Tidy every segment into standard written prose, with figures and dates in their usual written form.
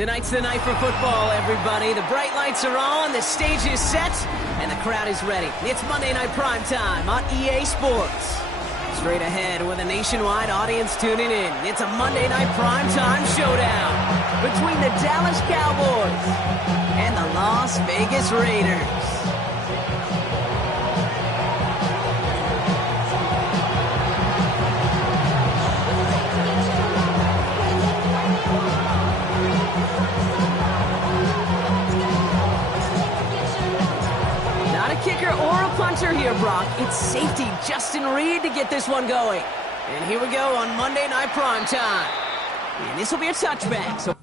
Tonight's the night for football, everybody. The bright lights are on, the stage is set, and the crowd is ready. It's Monday Night Primetime on EA Sports. Straight ahead with a nationwide audience tuning in. It's a Monday Night Primetime showdown between the Dallas Cowboys and the Las Vegas Raiders. Kicker or a punter here, Brock. It's safety Justin Reed to get this one going. And here we go on Monday Night Primetime. And this will be a touchback. So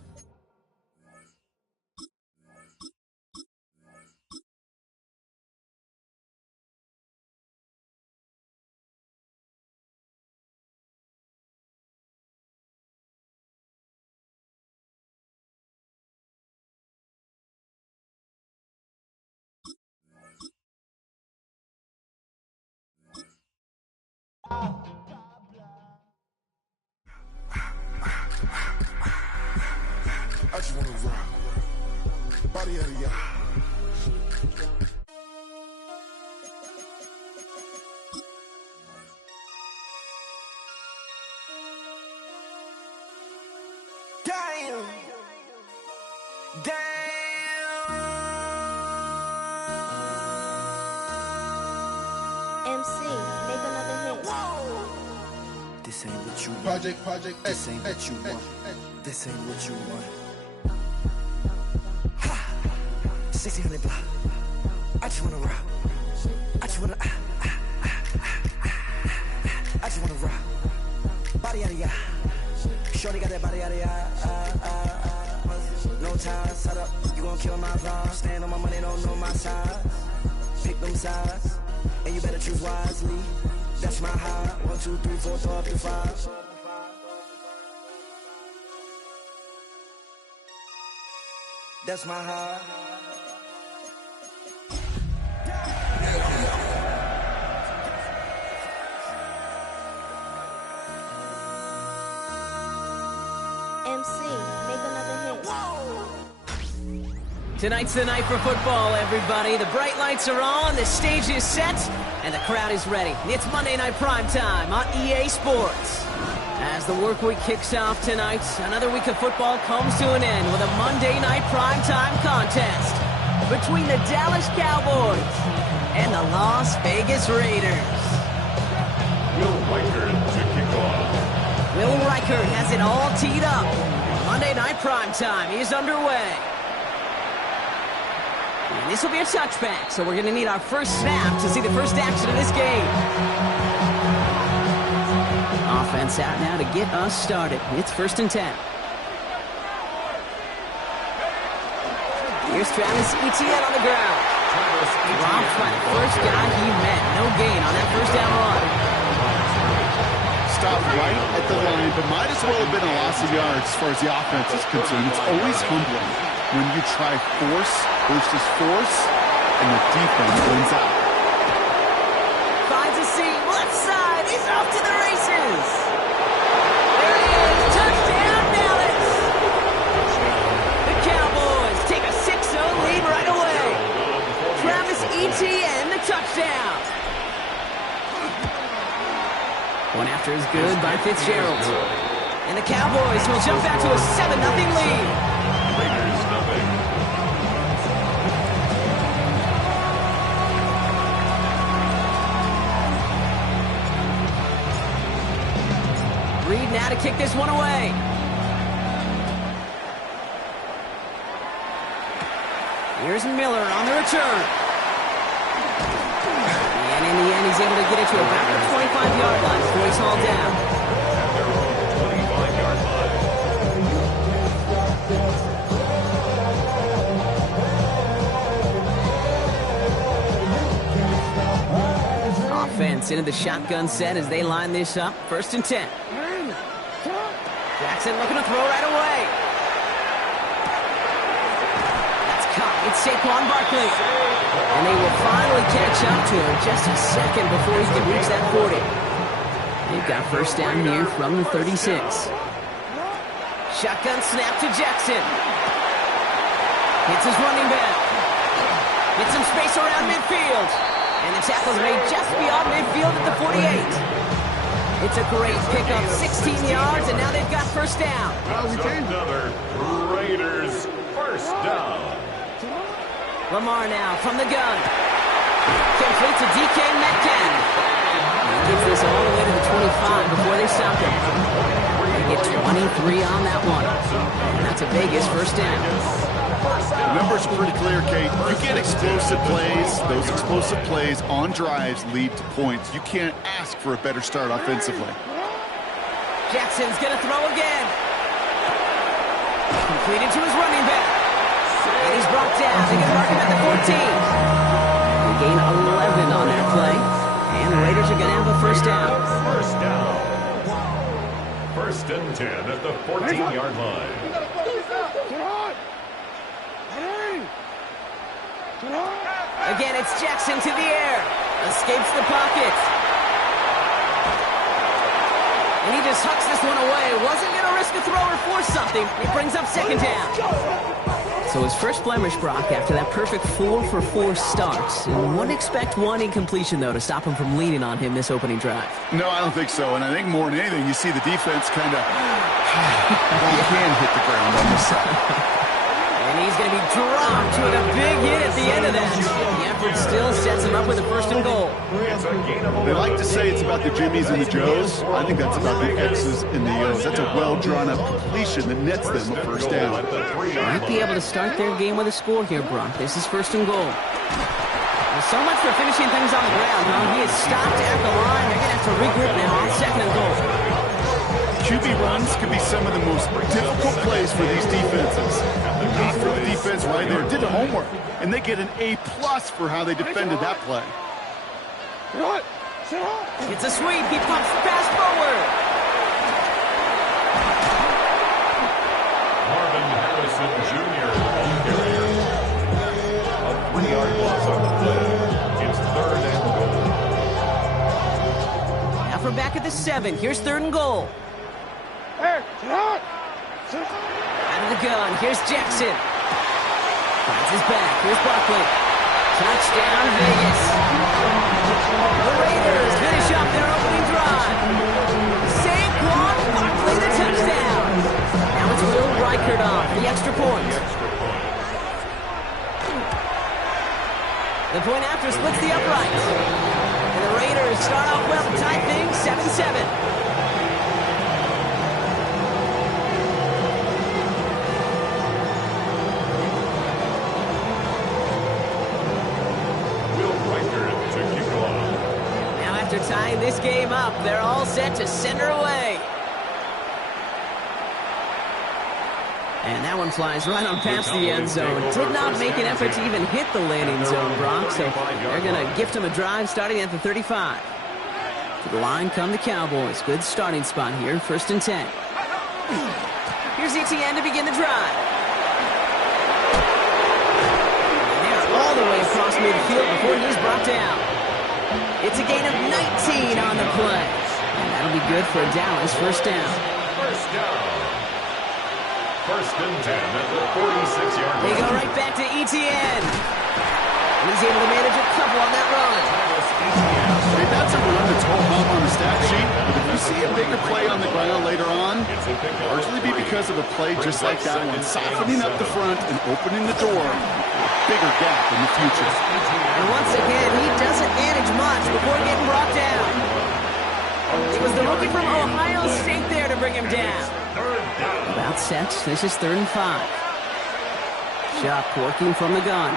I just wanna rock. Body out of ya. Damn. MC, make another hit. Whoa. This ain't what you want. Project. This ain't what you want. This ain't what you want. 1600 block. I just wanna rock. I just wanna. I just wanna rock. Body out of ya. Shorty got that body out of ya. No time, set up. You gon' kill my vibe. Stand on my money, don't know my size. Pick them sides, and you better choose wisely. That's my high. 1, 2, 3, 4, throw up to 5. That's my high. MC, make another hit. tonight's the night for football, everybody. The bright lights are on, the stage is set, and the crowd is ready. It's Monday Night Primetime on EA Sports. As the work week kicks off tonight, another week of football comes to an end with a Monday Night Primetime contest between the Dallas Cowboys and the Las Vegas Raiders. Will Reichert to kick off. Will Reichert has it all teed up. Monday Night Primetime is underway. And this will be a touchback, so we're going to need our first snap to see the first action of this game. Offense out now to get us started. It's 1st and 10. Here's Travis Etienne on the ground. Dropped by the first guy he met. No gain on that first down run. Stopped right at the line, but might as well have been a loss of yards as far as the offense is concerned. It's always humbling when you try force versus force, and the defense wins out. Finds a seam, left side, he's off to the races. There he is, touchdown Dallas. The Cowboys take a 6-0 lead right away. Travis Etienne, the touchdown. One after is good by Fitzgerald. And the Cowboys will jump out to a 7-0 lead. Raiders nothing. Reed now to kick this one away. Here's Miller on the return. And in the end, he's able to get it to about the 25-yard line before he's hauled down. At their own 25-yard line. Offense into the shotgun set as they line this up. 1st and 10. Jackson looking to throw right away. That's caught. It's Saquon Barkley. And they will finally catch up to him just a second before he can reach that 40. They've got 1st down here from the 36. Shotgun snap to Jackson. Hits his running back. Gets some space around midfield. And the tackle's made just beyond midfield at the 48. It's a great pickup, 16 yards, and now they've got first down. That's another Raiders first down. Lamar now from the gun. Complete to DK Metcalf. He gets this all the way to the 25 before they stop him. They get 23 on that one. And that's a Vegas first down. The numbers are pretty clear, Kate. You get explosive plays. Those explosive plays on drives lead to points. You can't ask for a better start offensively. Jackson's going to throw again. Completed to his running back. And he's brought down. They can mark him at the 14. They gain 11 on that play. And the Raiders are going to have a first down. First down. First and 10 at the 14-yard line. Again, it's Jackson to the air. Escapes the pocket. And he just hucks this one away. Wasn't going to risk a throw or force something. It brings up second down. So his first blemish, Brock, after that perfect 4-for-4 start. And wouldn't expect one incompletion, though, to stop him from leaning on him this opening drive. No, I don't think so. And I think more than anything, you see the defense kind of hand hit the ground on this side. And he's going to be dropped with a big hit at the end of that. The effort still sets him up with a first and goal. They like to say it's about the Jimmies and the Joes. I think that's about the X's and the O's. That's a well-drawn-up completion that nets them a first down. Might be able to start their game with a score here, Brock. This is first and goal. Well, so much for finishing things on the ground, huh? He is stopped at the line. They're going to have to regroup now on second and goal. QB runs could be some of the most difficult plays for these defenses. For the defense right there did the homework, and they get an A+ for how they defended that play. It's a sweep. He pumps the pass forward. Marvin Harrison Jr. carrier. A 3-yard loss on the play. It's third and goal. Now from back at the 7. Here's third and goal. Out of the gun. Here's Jackson. Finds his back. Here's Barkley. Touchdown, Vegas. The Raiders finish up their opening drive. Saquon Barkley, the touchdown. Now it's Will Reichert off the extra point. The point after splits the uprights. And the Raiders start off well to tie things 7-7. After tying this game up, they're all set to send her away. And that one flies right on past the end zone. Did not make an effort to even hit the landing zone, Brock. So they're going to gift him a drive starting at the 35. To the line come the Cowboys. Good starting spot here, first and 10. Here's ETN to begin the drive. And they're all the way across midfield before he's brought down. It's a gain of 19 on the play. And that'll be good for a Dallas first down. First down. First and 10 at the 46-yard line. They go right back to ETN. He's able to manage a couple on that run. Hey, that's a run that's all up on the stat sheet. But if you see a bigger play on the ground later on, it'll largely be because of a play just like that one, softening up the front and opening the door. Bigger gap in the future. And once again, he doesn't manage much before getting brought down. It was the rookie from Ohio State there to bring him down. About set. This is 3rd and 5. Shuck working from the gun.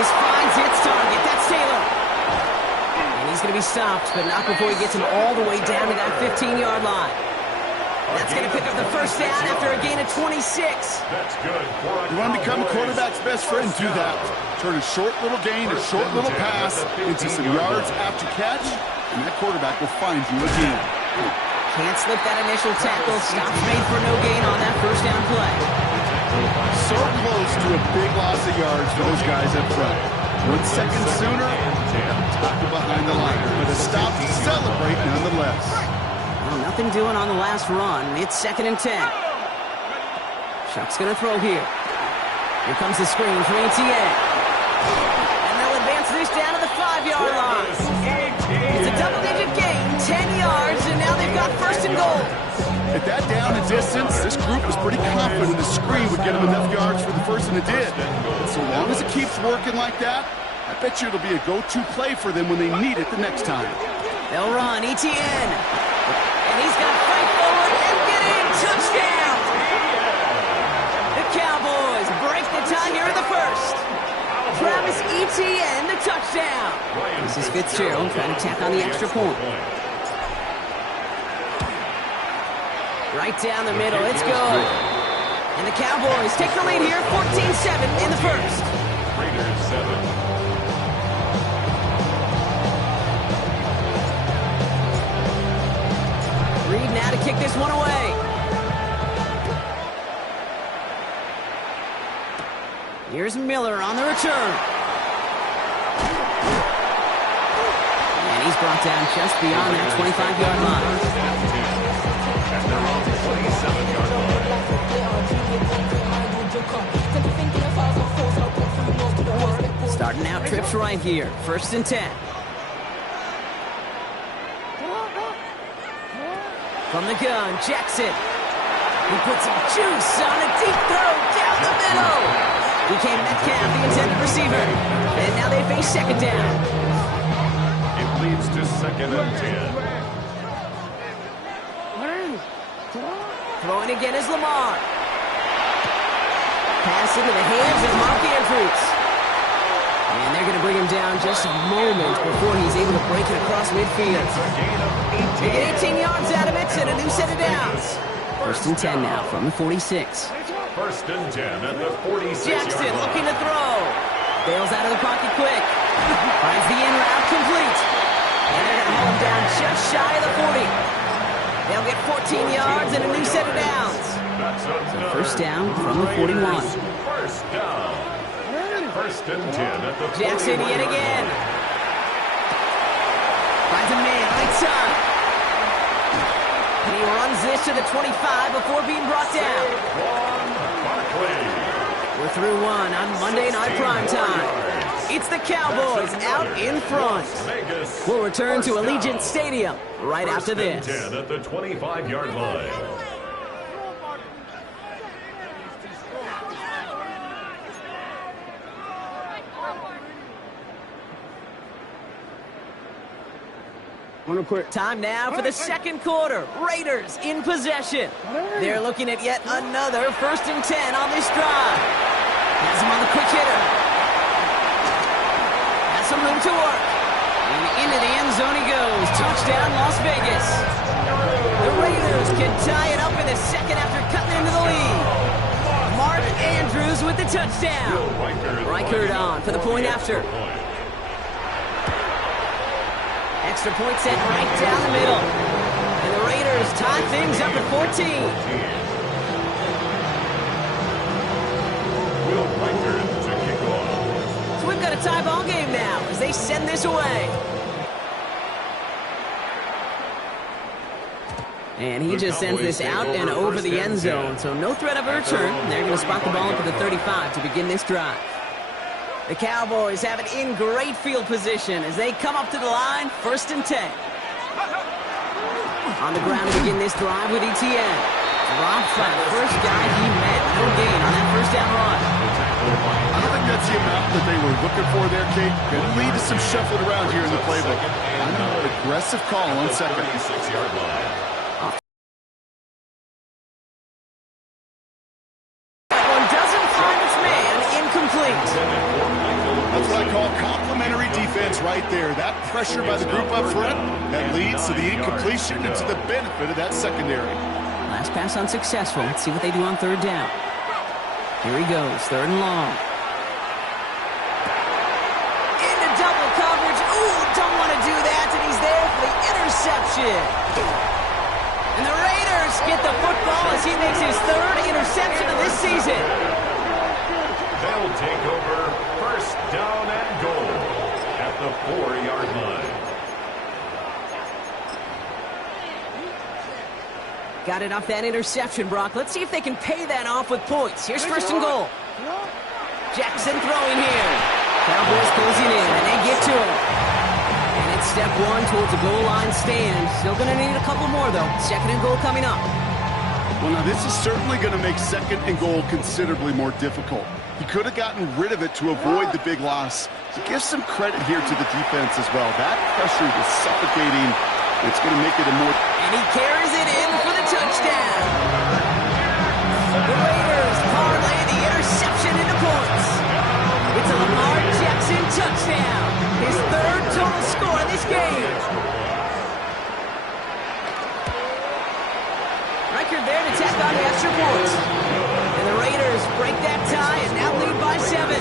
This finds its target. That's Taylor. And he's going to be stopped, but not before he gets him all the way down to that 15-yard line. That's going to pick up the first down after a gain of 26. That's good. You want to become a quarterback's best friend? Do that. Turn a short little gain, a short little pass into some yards after catch, and that quarterback will find you again. Can't slip that initial tackle. Stops made for no gain on that first down play. So close to a big loss of yards for those guys up front. 1 second sooner, tackle behind the line. But a stop to celebrate nonetheless. Well, nothing doing on the last run. It's 2nd and 10. Chuck's going to throw here. Here comes the screen for Etienne. And they'll advance this down to the 5-yard line. It's a double-digit gain, 10 yards, and now they've got 1st and goal. At that down and distance, this group was pretty confident the screen would get them enough yards for the 1st, and it did. And so long as it keeps working like that, I bet you it'll be a go-to play for them when they need it the next time. They'll run, Etienne. And he's going to fight forward and get in. Touchdown! The Cowboys break the tie here in the 1st. Travis Etienne, the touchdown. This is Fitzgerald trying to tack on the extra point. Right down the middle, it's good. And the Cowboys take the lead here, 14-7 in the 1st. Raiders 7. Reed now to kick this one away. Here's Miller on the return. And he's brought down just beyond that 25-yard line. And they're on the 27-yard line. Starting out trips right here. 1st and 10. From the gun, Jackson. He puts some juice on a deep throw down the middle. DK Metcalf, the intended receiver. And now they face 2nd down. It leads to 2nd and 10. Throwing again is Lamar. Pass into the hands of Mark Andrews. And they're going to bring him down just a moment before he's able to break it across midfield. They get 18 yards out of it and a new set of downs. 1st and 10 now from the 46. 1st and 10 at the 46-yard Jackson line. looking to throw. Bails out of the pocket quick. Finds the in route complete. And they're going to hold him down just shy of the 40. They'll get 14 yards and a new set of downs. So 1st down from the 41. 1st down. 1st and 10 at the 41. Jackson yet again. Finds a man on time. And he runs this to the 25 before being brought down. We're through one on Monday Night Primetime. It's the Cowboys out in front. We'll return to Allegiant Stadium right after this. 10 at the 25-yard line. Time now for the 2nd quarter. Raiders in possession. They're looking at yet another 1st and 10 on this drive. Has him on the quick hitter. Has some room to work. And into the end zone he goes. Touchdown, Las Vegas. The Raiders can tie it up in the 2nd after cutting into the lead. Mark Andrews with the touchdown. Reichert on for the point after. Extra point set right down the middle. And the Raiders tie things up at 14. Will Reichert to kick off. So we've got a tie ball game now as they send this away. And he just sends this out and over the end zone. So no threat of a return. They're going to spot the ball up at the 35 to begin this drive. The Cowboys have it in great field position as they come up to the line, 1st and 10. On the ground to begin this drive with Etienne. Dropped by the first guy he met. No gain on that 1st down run. I don't think that's the amount that they were looking for there, Kate. Could lead to some shuffling around here in the playbook. I know an aggressive call on 2nd. 36-yard line. That one doesn't find its man, incomplete. That's what I call complimentary defense right there. That pressure by the group up front, that leads to the incompletion and to the benefit of that secondary. Last pass unsuccessful. Let's see what they do on 3rd down. Here he goes, 3rd and long. Into double coverage. Ooh, don't want to do that, and he's there for the interception. And the Raiders get the football as he makes his 3rd interception of this season. They'll take over 1st down and goal at the 4-yard line. Got it off that interception, Brock. Let's see if they can pay that off with points. Here's first and goal. Jackson throwing here. Cowboys closing in, and they get to him. And it's step one towards a goal line stand. Still going to need a couple more, though. Second and goal coming up. Well, now this is certainly going to make second and goal considerably more difficult. He could have gotten rid of it to avoid the big loss. Give some credit here to the defense as well. That pressure was suffocating. It's going to make it a more... And he carries it in for the touchdown. The Raiders parlay the interception into points. It's a Lamar Jackson touchdown. His third total score in this game. Record there to tack on the extra points. And the Raiders break that tie and now lead by 7.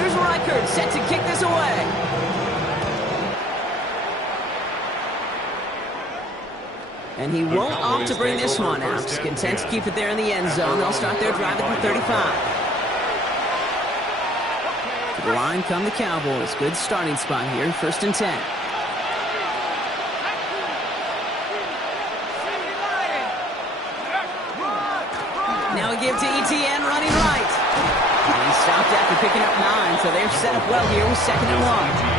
Here's Reichert set to kick this away. And he won't opt to bring this one out. He's content to keep it there in the end zone. They'll start their drive at the 35. To the line come the Cowboys. Good starting spot here, first and 10. Now a give to ETN running right. And he stopped after picking up 9, so they're set up well here with second and 1.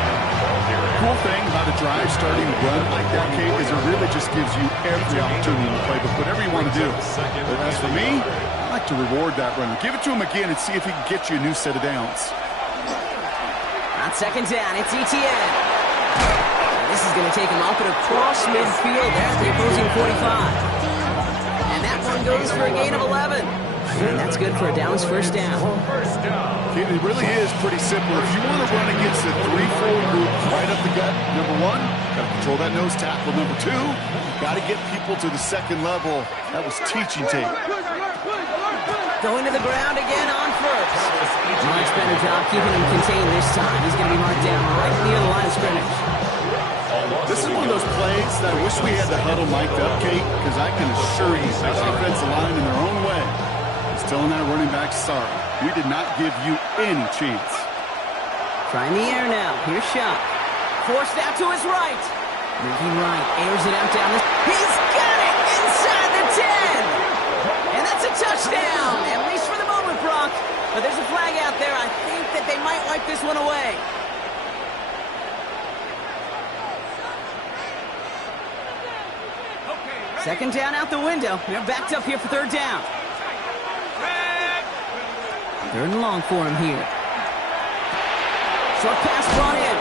The cool thing about a drive starting run like that, Kate, is it really just gives you every opportunity in the playbook, whatever you want to do. But as for me, I like to reward that runner. Give it to him again and see if he can get you a new set of downs. On second down, it's ETN. And this is going to take him up and across midfield. There's the opposing 45. And that one goes for a gain of 11. And that's good for a Dallas first down. It really is pretty simple. If you want to run against the 3-4 group right up the gut, number 1, got to control that nose tackle. Number 2, got to get people to the second level. That was teaching tape. Going to the ground again on first. Much better job keeping him contained this time. He's going to be marked down right near the line of scrimmage. This is one of those plays that I wish we had the huddle mic'd up, Kate, because I can assure you that offensive line in their own way is telling that running back, sorry, we did not give you any chance. Trying the air now. Here's Shot. Forced out to his right. Moving right. Airs it out down the... He's got it inside the 10. And that's a touchdown. At least for the moment, Brock. But there's a flag out there. I think that they might wipe this one away. Second down out the window. They're backed up here for third down. Third and long for him here. Short pass brought in.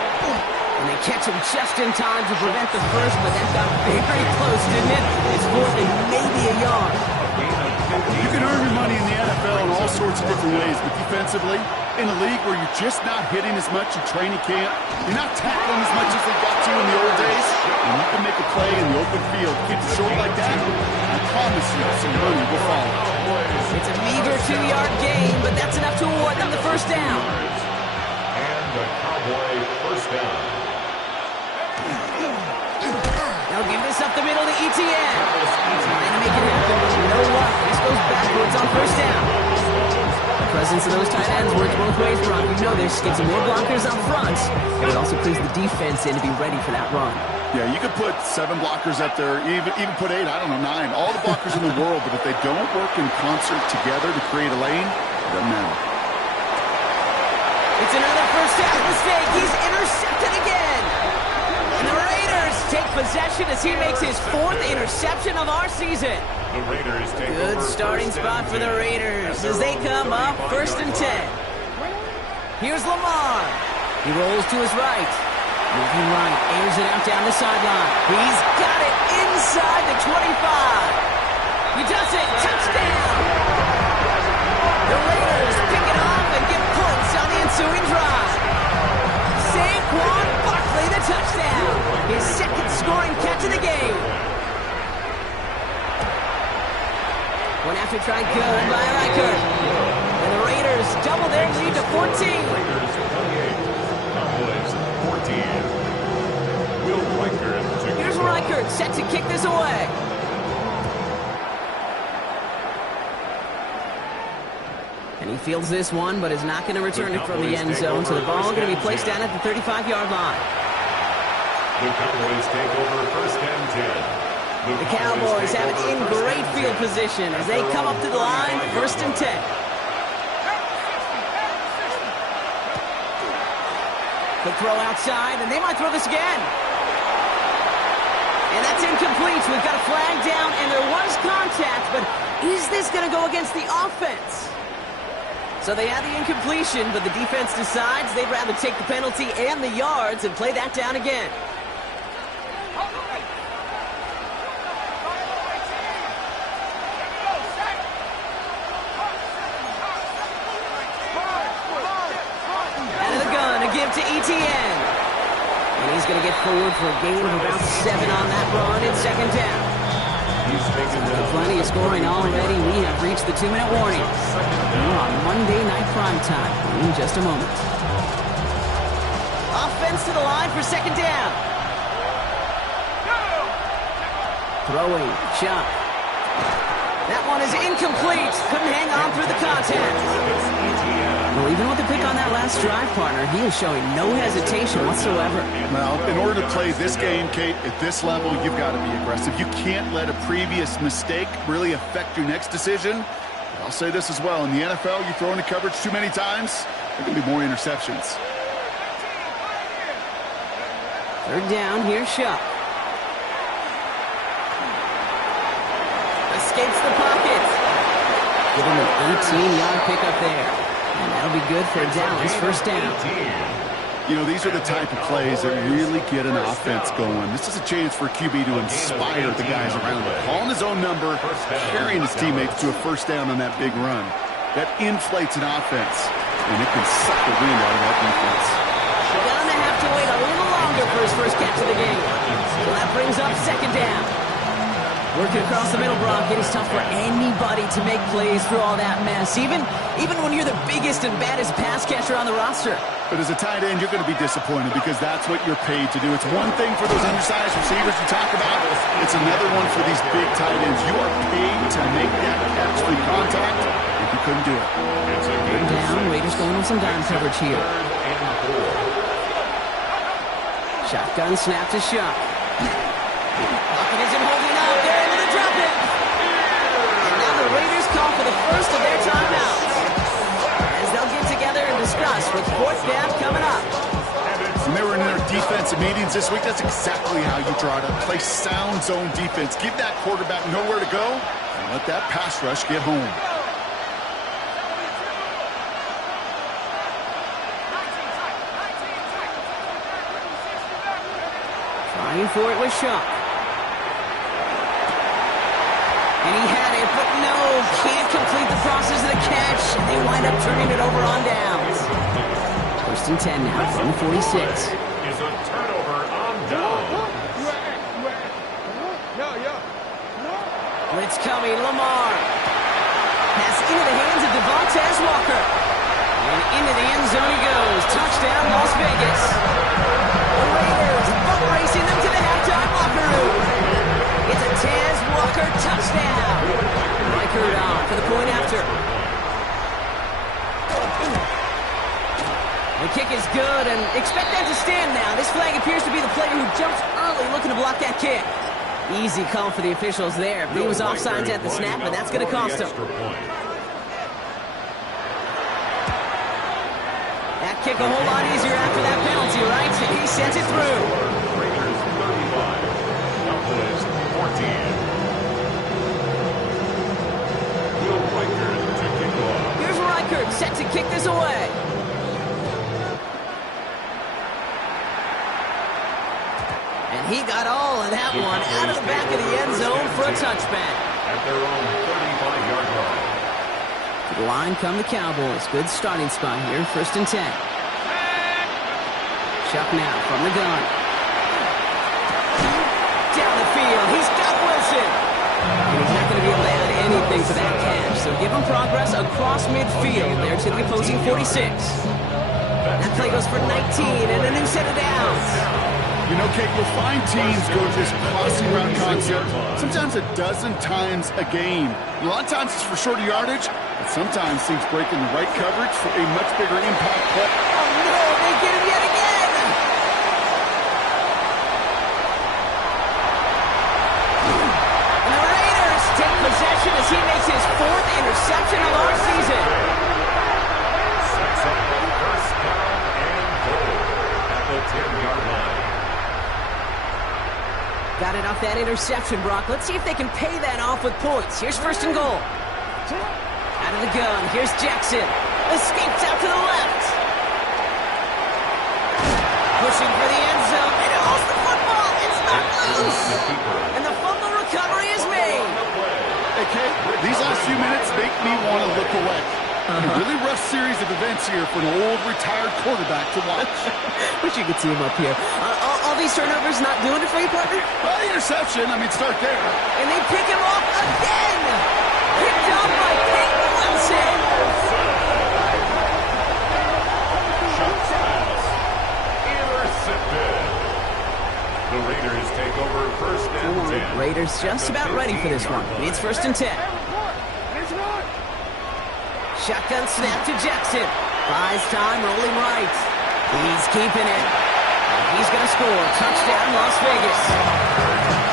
And they catch him just in time to prevent the first, but that got very close, didn't it? It's fourth and maybe a yard. You can earn your money in the NFL in all sorts of different ways, but defensively, in a league where you're just not hitting as much in training camp, you're not tackling as much as they got to in the old days, and you can make a play in the open field, keep it short like that, I promise you some money will follow. It's a meager 2-yard gain, but that's enough to award them the first down. And the Cowboy first down. They'll give this up the middle to ETN. Trying to make it happen, but you know what? This goes backwards on first down. The presence of those tight ends works both ways, Brock. You know this. Get some more blockers up front. And it also clues the defense in to be ready for that run. Yeah, you could put 7 blockers up there, even put 8, I don't know, 9. All the blockers in the world, but if they don't work in concert together to create a lane, it doesn't matter. It's another first down mistake. He's intercepted again. And the Raiders take possession as he makes his 4th interception of our season. The Raiders take Good over starting spot for the Raiders as they come up first and 10. Here's Lamar. He rolls to his right. Moving right, airs it out down the sideline. He's got it inside the 25. He does it. Touchdown. The Raiders pick it off and get points on the ensuing drive. Saquon Barkley, the touchdown. His second scoring catch of the game. One after try good by Reichert. And the Raiders double their lead to 14. Raiders 28. Cowboys 14. Will Reichert. Here's Reichert set to kick this away. And he fields this one, but is not going to return it from the end zone. So the ball going to be placed down at the 35-yard line. The Cowboys take over first and 10. The Cowboys have it in great field position as they come up to the line, first and 10. Quick throw outside, and they might throw this again. And that's incomplete. We've got a flag down, and there was contact, but is this going to go against the offense? So they had the incompletion, but the defense decides they'd rather take the penalty and the yards and play that down again. Out of the gun, a give to ETN. And he's going to get forward for a gain of about 7 on that run in second down. Plenty of scoring already. We have reached the 2-minute warning. We're on Monday Night Primetime in just a moment. Offense to the line for second down. Throwing, Chuck. That one is incomplete. Couldn't hang on through the contact. Well, even with the pick on that last drive, partner, he is showing no hesitation whatsoever. Well, in order to play this game, Kate, at this level, you've got to be aggressive. You can't let a previous mistake really affect your next decision. But I'll say this as well. In the NFL, you throw into coverage too many times, there can be more interceptions. Third down, here's Shuck. Escapes the pocket. Give him an 18-yard pickup there. And that'll be good for Dallas first down. You know, these are the type of plays that really get an offense going. This is a chance for QB to inspire the guys around him. Calling his own number, carrying his teammates to a first down on that big run. That inflates an offense, and it can suck the wind out of that defense. Gonna have to wait a little longer for his first catch of the game. So that brings up second down. Working across the middle, Brock, it is tough for anybody to make plays through all that mess, even when you're the biggest and baddest pass catcher on the roster. But as a tight end, you're going to be disappointed because that's what you're paid to do. It's one thing for those undersized receivers you talk about. It's another one for these big tight ends. You are paid to make that catch through contact, and you couldn't do it. Third down, Raiders going on some dime coverage here. Shotgun snap to Shuck. Pocket isn't holding up. They're able to drop it. And now the Raiders call for the first of their timeouts. As they'll get together and discuss with fourth down coming up. When they were in their defensive meetings this week, that's exactly how you draw it up. Play sound zone defense. Give that quarterback nowhere to go and let that pass rush get home. Trying for it with Shuck. And he had it, but no, can't complete the process of the catch. And they wind up turning it over on downs. First and 10 now from the 46. Is a turnover on down. Blitz coming, Lamar. Pass into the hands of Devontae Walker. And into the end zone he goes. Touchdown, Las Vegas. The Raiders boat racing them to the halftime locker room. It's a Taz Walker touchdown. Reichert on for the point after. The kick is good, and expect that to stand now. This flag appears to be the player who jumps early looking to block that kick. Easy call for the officials there. He was offsides at the snap, but that's going to cost him. That kick a whole lot easier after that penalty, right? He sends it through. Raiders 35, Cowboys 14. Will Reichert to kick off. Here's Reichert set to kick this away. And he got all of that one out of the back of the end zone for a touchback. At their own 35-yard line. To the line come the Cowboys. Good starting spot here, first and 10. Chuck now from the gun. Down the field, he's got Wilson. And he's not going to be able to add anything to that catch, so give him progress across midfield there to the opposing 46. That play goes for 19 and a new set of downs. You know, Kate, you'll find teams go to this crossing route concept sometimes a dozen times a game. A lot of times it's for shorter yardage, but sometimes teams break in the right coverage for a much bigger impact play. Oh, no, they get him yet again. interception of our season. Sets up a first down and goal at the 10-yard line. Got it off that interception, Brock. Let's see if they can pay that off with points. Here's first and goal. Out of the gun. Here's Jackson. Escapes out to the left. Pushing for the end zone. And it holds the football. It's not loose. And the fumble recovery is made. Hey, Kate, these last few minutes make me want to look away. A really rough series of events here for an old retired quarterback to watch. Wish you could see him up here. All these turnovers not doing it for you, partner? Well, the interception, I mean, start there. And they pick him off again. Picked off by Peyton Wilson. Shots pass. Intercepted. The Raiders take over first and 10. Raiders just about ready for this one. It's first and 10. Shotgun snap to Jackson. Buys time, rolling right. He's keeping it. He's going to score. Touchdown, Las Vegas.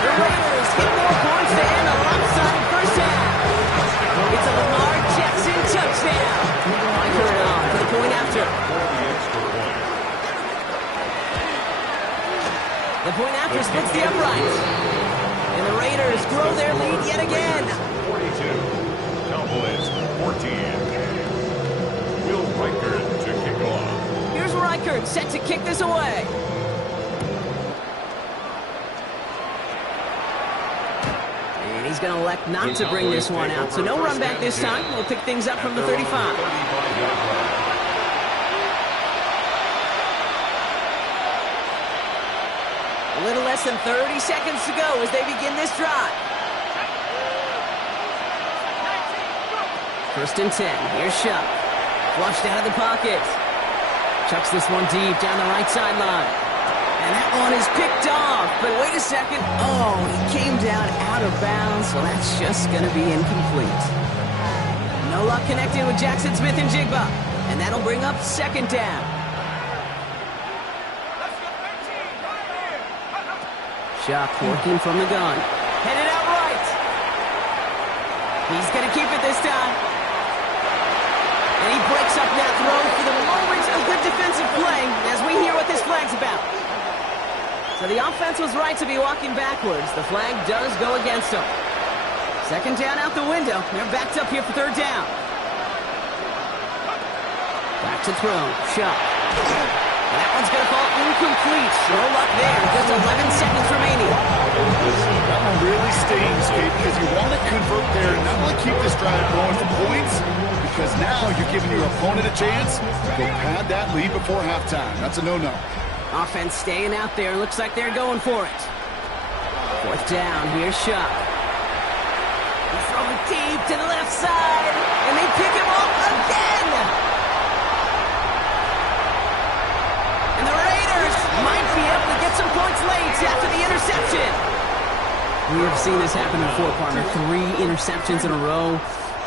The Raiders get more points to end a lopsided first half. It's a Lamar Jackson touchdown. I heard it on for the point after. The point after splits the upright. And the Raiders grow their lead yet again. 42. Cowboys 14. Will Reichert to kick off. Here's Reichert set to kick this away. And he's going to elect not to bring this one out. So no run back this time. We'll pick things up from the 35. A little less than 30 seconds to go as they begin this drive. First and 10. Here's Shuck. Flushed out of the pocket. Chucks this one deep down the right sideline. And that one is picked off. But wait a second. Oh, he came down out of bounds, so that's just going to be incomplete. No luck connecting with Jackson Smith and Jigba. And that'll bring up second down. Shuck working from the gun. Headed out right. He's going to keep it this time. And he breaks up that throw for the moment. A good defensive play as we hear what this flag's about. So the offense was right to be walking backwards. The flag does go against them. Second down out the window. They're backed up here for third down. Back to throw. Shot. That one's going to fall incomplete. No luck there. Just 11 seconds remaining. That one really stings, Kate, because you want to convert there and not only keep this drive going for points, because now you're giving your opponent a chance to go pad that lead before halftime. That's a no-no. Offense staying out there. Looks like they're going for it. Fourth down. Here's Shuck. He's throwing deep to the left side. And they pick him off again. And the Raiders might be able to get some points late after the interception. We have seen this happen before, partner. 3 interceptions in a row.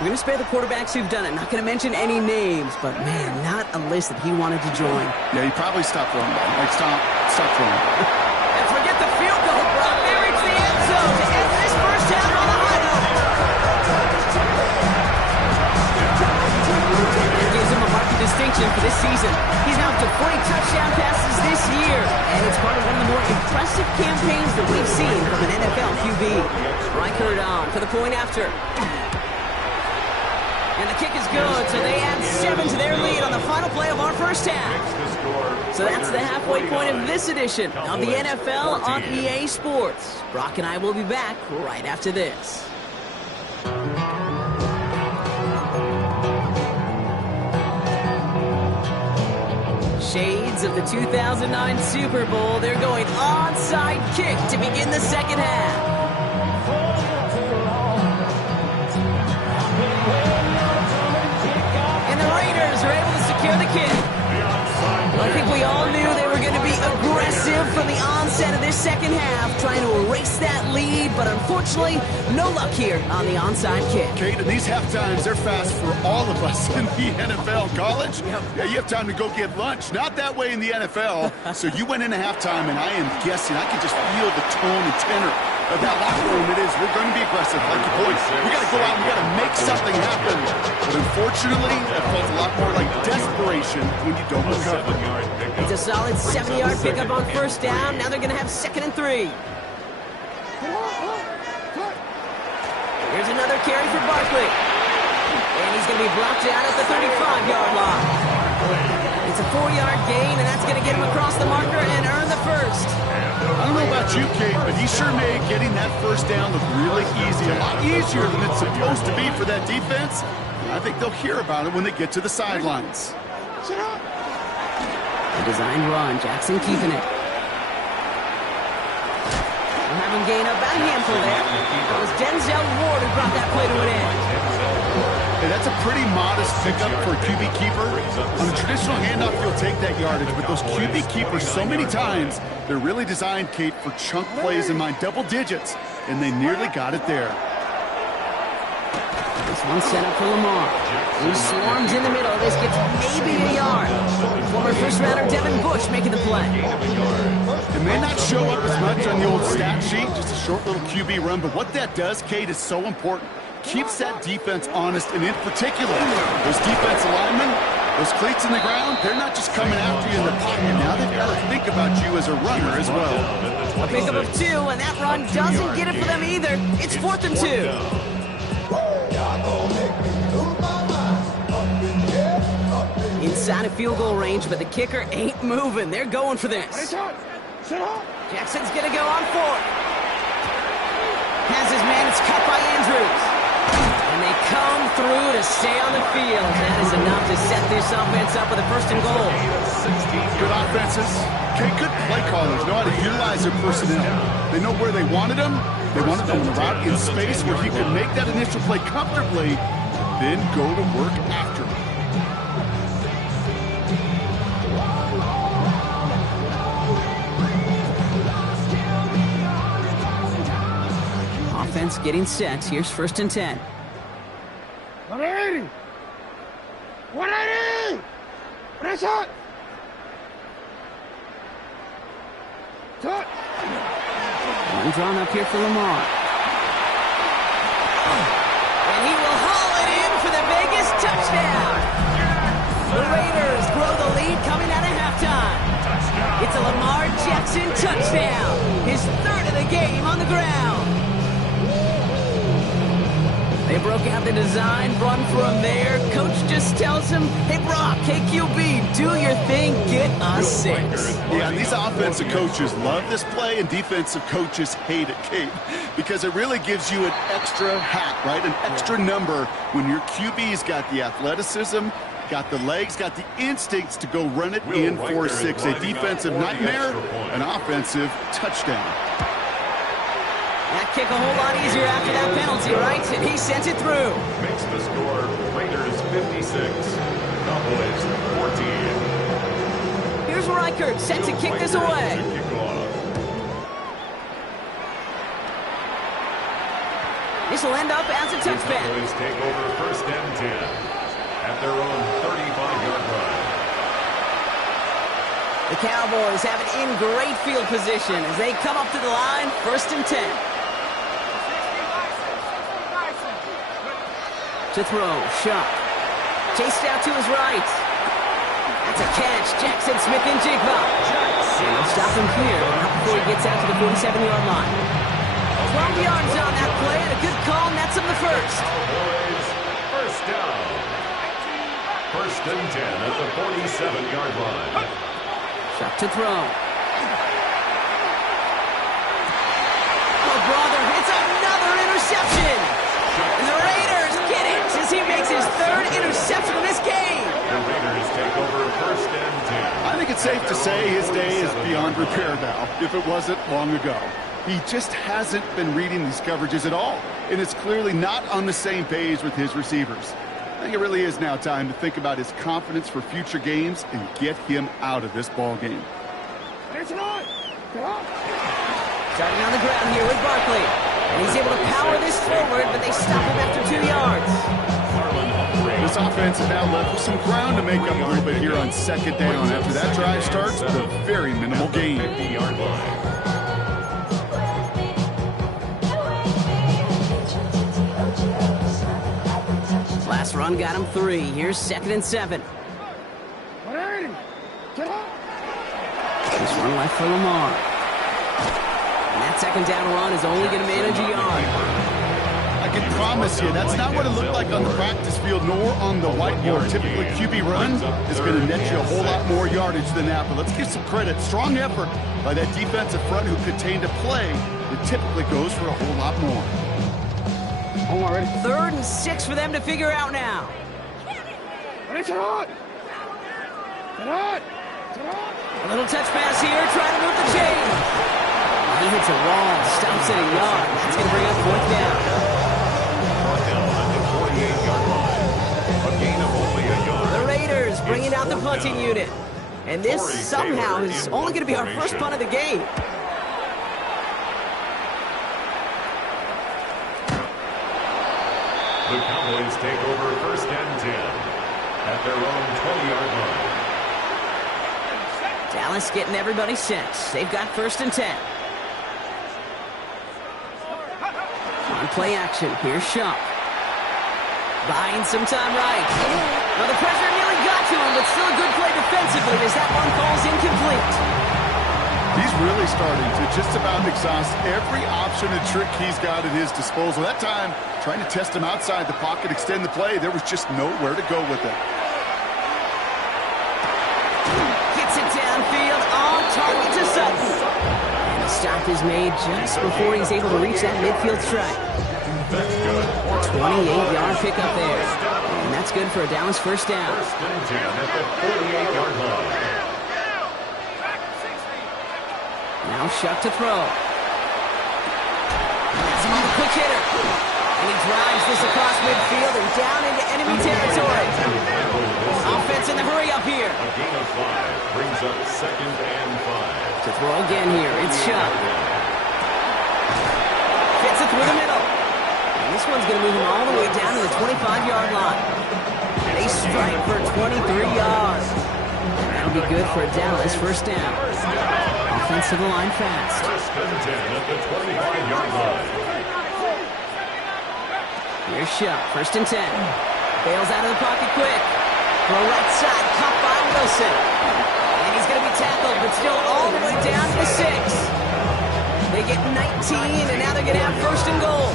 We're going to spare the quarterbacks who've done it. Not going to mention any names, but, man, not a list that he wanted to join. Yeah, he probably stopped throwing. Like, stop throwing. And forget the field goal, Brock. They reach the end zone to end this first half on the high note. It gives him a marked distinction for this season. He's now up to 40 touchdown passes this year, and it's part of one of the more impressive campaigns that we've seen from an NFL QB. Reichert on for the point after. And the kick is good, so they add 7 to their lead on the final play of our first half. So that's the halfway point of this edition of the NFL on EA Sports. Brock and I will be back right after this. Shades of the 2009 Super Bowl. They're going onside kick to begin the second half. Are able to secure the kick. I think we all knew they were going to be aggressive from the onset of this second half, trying to erase that lead, but unfortunately, no luck here on the onside kick. Kate, and these half times, they're fast for all of us in the NFL. College, yeah, you have time to go get lunch. Not that way in the NFL. So you went into halftime, and I am guessing, I can just feel the tone and tenor that locker room, it is. We're going to be aggressive, like you point. We got to go out and we got to make something happen. But unfortunately, it felt a lot more like desperation when you don't recover. It's a solid 70-yard pickup on first down. Now they're going to have 2nd and 3. Here's another carry for Barkley. And he's going to be brought down at the 35-yard line. It's a 4-yard gain, and that's going to get him across the marker and earn the first. I don't know about you, Kate, but he sure made getting that first down look really easy. A lot easier than it's supposed to be for that defense. And I think they'll hear about it when they get to the sidelines. The designed run, Jackson keeping it. We'll have him gain up about a handful there. It was Denzel Ward who brought that play to an end. Hey, that's a pretty modest pickup for a QB keeper. On a traditional handoff, you'll take that yardage, but those QB keepers, so many times, they're really designed, Kate, for chunk plays in my double digits, and they nearly got it there. This one set up for Lamar. He swarms in the middle. This gets maybe a yard. Former first-rounder Devin Bush making the play. It may not show up as much on the old stat sheet, just a short little QB run, but what that does, Kate, is so important. Keeps that defense honest, and in particular, those defensive linemen, those cleats in the ground, they're not just coming after you in the pocket. Now they've got to think about you as a runner as well. A pickup of 2, and that run doesn't get it for them either. It's 4th and 2. Inside of field goal range, but the kicker ain't moving. They're going for this. Jackson's going to go on 4th. Has his man. It's cut by Andrews. And they come through to stay on the field. That is enough to set this offense up with a 1st and goal. Good offenses. Okay, good play callers know how to utilize their personnel. They know where they wanted them. They wanted them in the route in space where he could make that initial play comfortably, then go to work after it. Offense getting set. Here's 1st and 10. 180! 180! Press it! Touch! One drawn up here for Lamar. And he will haul it in for the Vegas touchdown. The Raiders grow the lead coming out of halftime. It's a Lamar Jackson touchdown. His 3rd of the game on the ground. They broke out the design run for him there. Coach just tells him, hey, Brock, hey, QB, do your thing, get a 6. Yeah, these offensive coaches love this play, and defensive coaches hate it, Kate, because it really gives you an extra hat, right? An extra number when your QB's got the athleticism, got the legs, got the instincts to go run it in 4-6. A defensive nightmare, an offensive touchdown. That kick a whole lot easier after that penalty, right? And he sent it through. Makes the score Raiders 56, Cowboys 14. Here's Reichert set to kick this away. This will end up as a touchback. Cowboys take over 1st and 10 at their own 35-yard line. The Cowboys have it in great field position as they come up to the line, 1st and 10. To throw, Shuck. Chased out to his right. That's a catch. Jackson Smith-Njigba. And they'll stop him here, not before he gets out to the 47-yard line. 12 yards on that play, and a good call nets him the 1st. Cowboys, 1st down. 1st and 10 at the 47-yard line. Shuck to throw. Oh, brother, it's another interception. And the Raiders get it as he makes his 3rd interception of this game. The Raiders take over 1st and 10. I think it's safe to say his day is beyond repair now, if it wasn't long ago. He just hasn't been reading these coverages at all, and it's clearly not on the same page with his receivers. I think it really is now time to think about his confidence for future games and get him out of this ball game. It's not! Get up! Starting on the ground here with Barkley. And he's able to power this forward, but they stop him after 2 yards. This offense is now left with some ground to make up a little bit here on 2nd down after that drive starts with a very minimal gain. 50-yard line. Run got him 3. Here's 2nd and 7. Just one left for Lamar. And that 2nd down run is only going to manage a yard. I can promise you, that's not what it looked like on the practice field nor on the whiteboard. Typically, QB run is going to net you a whole lot more yardage than that. But let's give some credit. Strong effort by that defensive front who contained a play that typically goes for a whole lot more. 3rd and 6 for them to figure out now. A little touch pass here, trying to move the chain. He hits a wall, stops at a yard. That's going to bring up 4th down. 4th down at the 48-yard line. A gain of only a yard. The Raiders bringing out the punting unit. And this somehow is only going to be our first punt of the game. The Cowboys take over 1st and 10 at their own 20-yard line. Dallas getting everybody set. They've got 1st and 10. On play action, here's Shump. Buying some time right. Well, the pressure nearly got to him, but still a good play defensively as that one falls incomplete. He's really starting to just about exhaust every option and trick he's got at his disposal. That time, trying to test him outside the pocket, extend the play, there was just nowhere to go with it. Gets it downfield, on target to Sutton. And the stop is made just before he's able to reach that midfield strike. 28-yard pickup there. And that's good for a Dallas 1st down. 1st and 10 at the 48-yard line. Now Shuck to throw. That's him on the quick hitter. And he drives this across midfield and down into enemy territory. Offense in the hurry up here. A gain of 5 brings up 2nd and 5. To throw again here, it's Shuck. Fits it through the middle. And this one's going to move him all the way down to the 25-yard line. They strike for 23 yards. That'll be good for a Dallas 1st down. Offensive line fast. 1st and 10 at the 25-yard line. Here's Shuck, 1st and 10. Bails out of the pocket quick. Throw right side, caught by Wilson. And he's going to be tackled, but still all the way down to the 6. They get 19, and now they're going to have 1st and goal.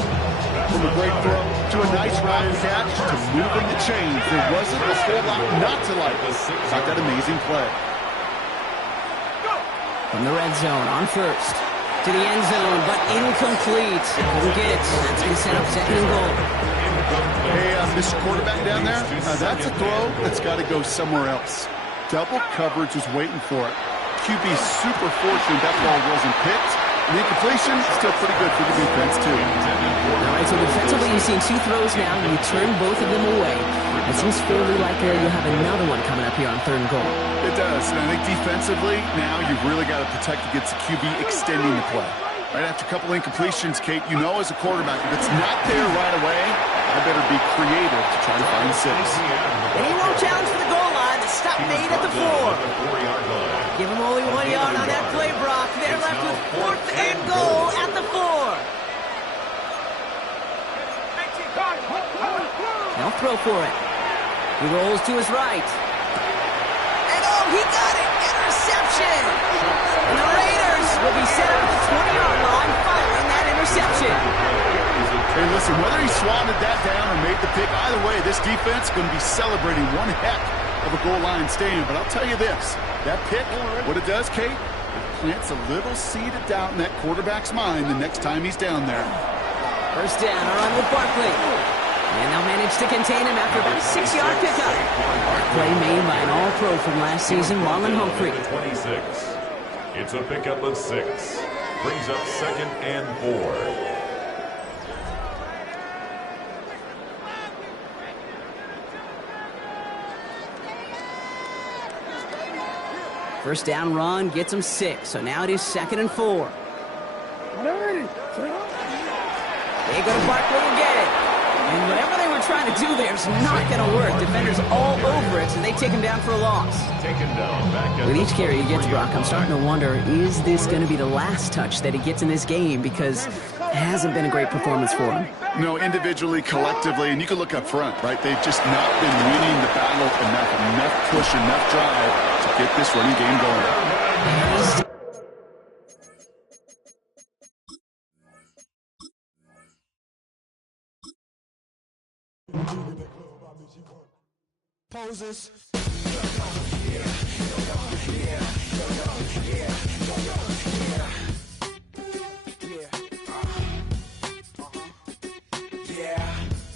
From a great throw to a nice round catch to moving the chains. There wasn't a whole lot not to like about that amazing play. From the red zone on 1st. To the end zone, but incomplete. Couldn't get it. That's going to set up 2nd and goal. Hey, Mr. Quarterback down there, that's a throw that's got to go somewhere else. Double coverage is waiting for it. QB super fortunate that ball wasn't picked. And the incompletion, still pretty good for the defense, too. All right, so defensively, you've seen 2 throws now, and you turn both of them away. It seems fairly like you'll have another one coming up here on 3rd and goal. It does, and I think defensively, now you've really got to protect against the QB extending the play. Right after a couple incompletions, Kate, you know as a quarterback, if it's not there right away, I better be creative to try to find 6. And he won't challenge for the goal line. The stop made at the 4. Give him only 1 yard on that play, Brock. They're left with 4th and goal at the 4. They'll throw for it. He rolls to his right. And oh, he got it! Interception! And the Raiders will be set up at the 20-yard line following that interception. Hey, listen, whether he swatted that down or made the pick, either way, this defense is going to be celebrating one heck of a goal line stand. But I'll tell you this, that pick, what it does, Kate, it plants a little seed of doubt in that quarterback's mind the next time he's down there. 1st down, a run with Barkley. And they'll manage to contain him after about a 6-yard pickup. Play made by an all-pro from last season, Marlon Humphrey. 26. It's a pickup of 6. Brings up 2nd and 4. First down run gets him 6, so now it is 2nd and 4. They go to Barkley to get it. And whatever they were trying to do there is not going to work. Defenders all over it, so they take him down for a loss. Taken down back at With each carry he gets, Brock, I'm starting to wonder, is this going to be the last touch that he gets in this game? Because It hasn't been a great performance for them. No, individually, collectively, and you can look up front, right? They've just not been winning the battle enough push, enough drive to get this running game going. Poses.